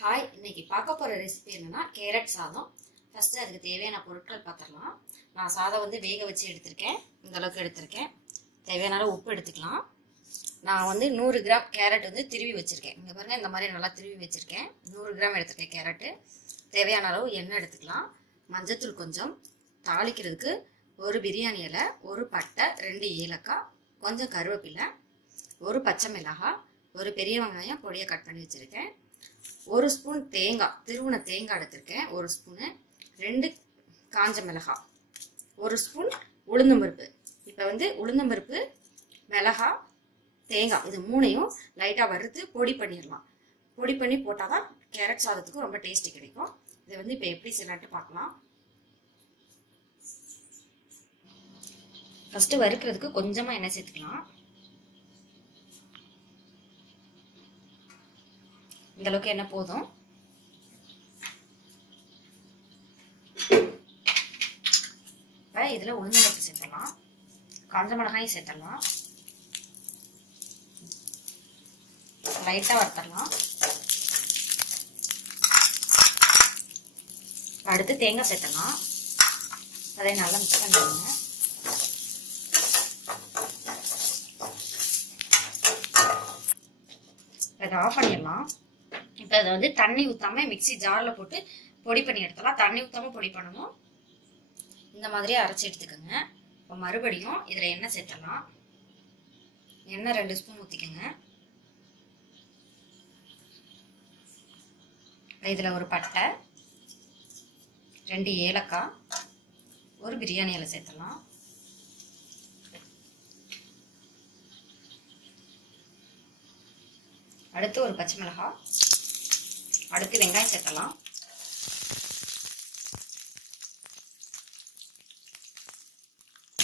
Hi, இன்னைக்கு பார்க்க போற ரெசிபி என்னன்னா கேரட் சாதம். ஃபர்ஸ்ட் அதுக்கு தேவையான பொருட்கள் பார்த்துடலாம். நான் சாதம் வேக வச்சு எடுத்திருக்கேன். இந்த அளவுக்கு எடுத்திருக்கேன். தேவையான அளவு உப்பு எடுத்துக்கலாம். நான் 100 கிராம் கேரட் திருவி வச்சிருக்கேன். இங்க பாருங்க, இந்த மாதிரி நல்லா திருவி வச்சிருக்கேன். 100 கிராம் எடுத்திருக்கேன் கேரட்டு. தேவையான அளவு எண்ணெய் எடுத்துக்கலாம். மஞ்சத்தூள் கொஞ்சம், தாளிக்கிறதுக்கு ஒரு பிரியாணி இலை, ஒரு பட்டை, 2 ஏலக்காய், கொஞ்சம் கருவேப்பிலை, ஒரு பச்சை மிளகாய், ஒரு பெரிய வெங்காயம் பொடியை கட் பண்ணி வச்சிருக்கேன். 1 ஸ்பூன் தேங்காய், திருவுண தேங்காய் எடுத்திருக்கேன் 1 ஸ்பூனு, 2 காஞ்ச மிளகாய், 1 ஸ்பூன் உளுந்தம்பருப்பு. இப்போ உளுந்தம்பருப்பு, மிளகாய், தேங்காய் இது மூணையும் லைட்டா வறுத்து பொடி பண்ணிடலாம். பொடி பண்ணி போட்டாதான் கேரட் சாதத்துக்கு ரொம்ப டேஸ்டி கிடைக்கும். இதை இப்போ எப்படி செய்யலான்ட்டு பார்க்கலாம். ஃபர்ஸ்ட் வறுக்கிறதுக்கு கொஞ்சமா எண்ணெய் சேர்த்துக்கலாம். இந்த அளவுக்கு எண்ணெய் போதும். இப்போ இதுல உளுந்தம்பருப்பு சேர்த்துடலாம், காஞ்ச மிளகாயும் சேர்த்துடலாம், லைட்டா வறுத்தரலாம். அடுத்து தேங்காய் சேர்த்தலாம். அதை நல்லா மிக்ஸ் பண்ணிடுங்க. இதை ஆஃப் பண்ணிடலாம். இப்போ அதை தண்ணி ஊத்தாம மிக்சி ஜார்ல போட்டு பொடி பண்ணி எடுத்துலாம். தண்ணி ஊத்தாம பொடி பண்ணணும். இந்த மாதிரியே அரைச்சி எடுத்துக்கோங்க. இப்போ மறுபடியும் இதுல எண்ணெய் சேர்த்தலாம். எண்ணெய் 2 ஸ்பூன் ஊத்திக்கோங்க. இதுல ஒரு பட்டை, 2 ஏலக்காய், ஒரு பிரியாணி இலை சேர்த்தலாம். அடுத்து ஒரு பச்சை மிளகாய், அடுத்து வெங்காயம் சேர்த்தலாம்.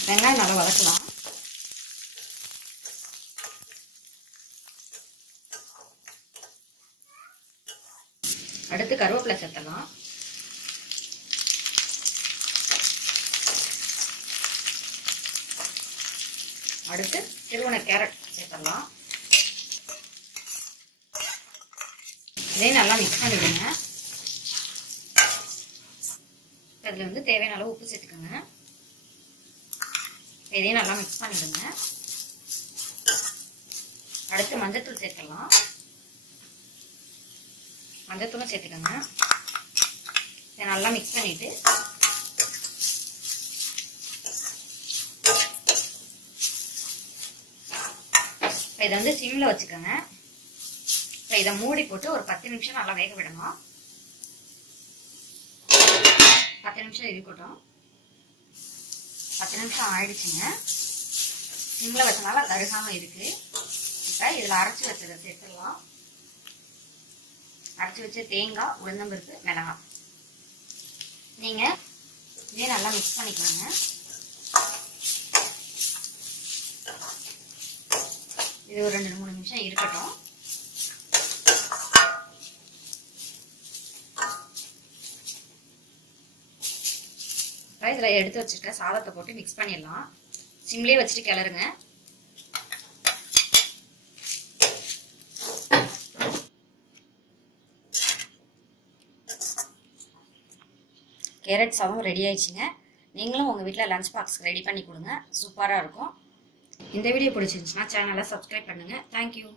வெங்காயம் நல்லா வதக்கலாம். அடுத்து கருவேப்பிலை சேர்த்தலாம். அடுத்து திருவண்ண கேரட் சேர்த்தலாம். இதையும் நல்லா மிக்ஸ் பண்ணிவிடுங்க. அதுல தேவையான அளவு உப்பு சேர்த்துக்கோங்க. இதையும் நல்லா மிக்ஸ் பண்ணிவிடுங்க. அடுத்து மஞ்சத்தூள் சேர்த்துக்கலாம். மஞ்சத்தூளும் சேர்த்துக்கோங்க. இதை நல்லா மிக்ஸ் பண்ணிட்டு இதை சிம்ல வச்சுக்கோங்க. இதை மூடி போட்டு ஒரு 10 நிமிஷம் நல்லா வேக விடணும். 10 நிமிஷம் இருக்கட்டும். 10 நிமிஷம் ஆயிடுச்சுங்க. சிம்ல வச்சனால கருகாம இருக்கு. இப்ப இதுல அரைச்சி வச்சதை சேர்த்துடலாம். அரைச்சி வச்ச தேங்காய், உளுந்தம்பருப்பு, மிளகாய் நீங்க இதே நல்லா மிக்ஸ் பண்ணிக்கோங்க. இது ஒரு 2-3 நிமிஷம் இருக்கட்டும். இதுல எடுத்து வச்சிருக்க சாதத்தை போட்டு மிக்ஸ் பண்ணிடலாம். சிம்லயே வச்சுட்டு கிளறுங்க. கேரட் சாதம் ரெடி ஆயிடுச்சுங்க. நீங்களும் உங்க வீட்டில் லஞ்ச் பாக்ஸ் ரெடி பண்ணி கொடுங்க. சூப்பரா இருக்கும். இந்த வீடியோ பிடிச்சிருந்துச்சுன்னா சேனலை சப்ஸ்கிரைப் பண்ணுங்க. தேங்க்யூ.